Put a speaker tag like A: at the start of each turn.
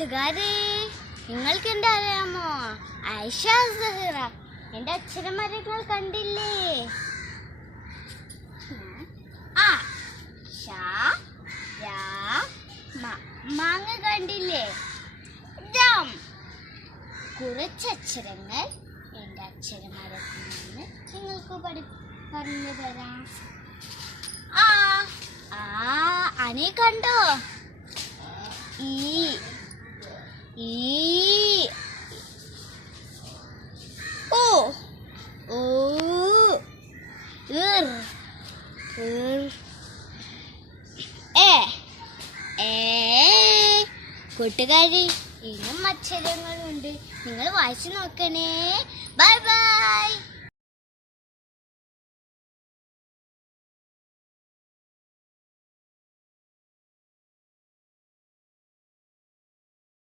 A: കൂട്ടുകാരെ നിങ്ങൾക്ക് എന്താ അറിയാമോ ഐഷ സഹറ എന്റെ അക്ഷരമരങ്ങൾ കണ്ടില്ലേ? ആ മാങ്ങ കണ്ടില്ലേ? ദം. കുറച്ച് അക്ഷരങ്ങൾ എന്റെ അക്ഷരമരത്തിൽ നിന്ന് നിങ്ങൾക്ക് പഠി പറഞ്ഞു തരാം. ആ ആ അനി കണ്ടോ? ഈ. ഓ. ഓ. ഇർ. ഇർ. എ. ഏ കൂട്ടുകാരി ഇനിയും അക്ഷരങ്ങളുണ്ട്. നിങ്ങൾ വായിച്ചു നോക്കണേ. Bye bye.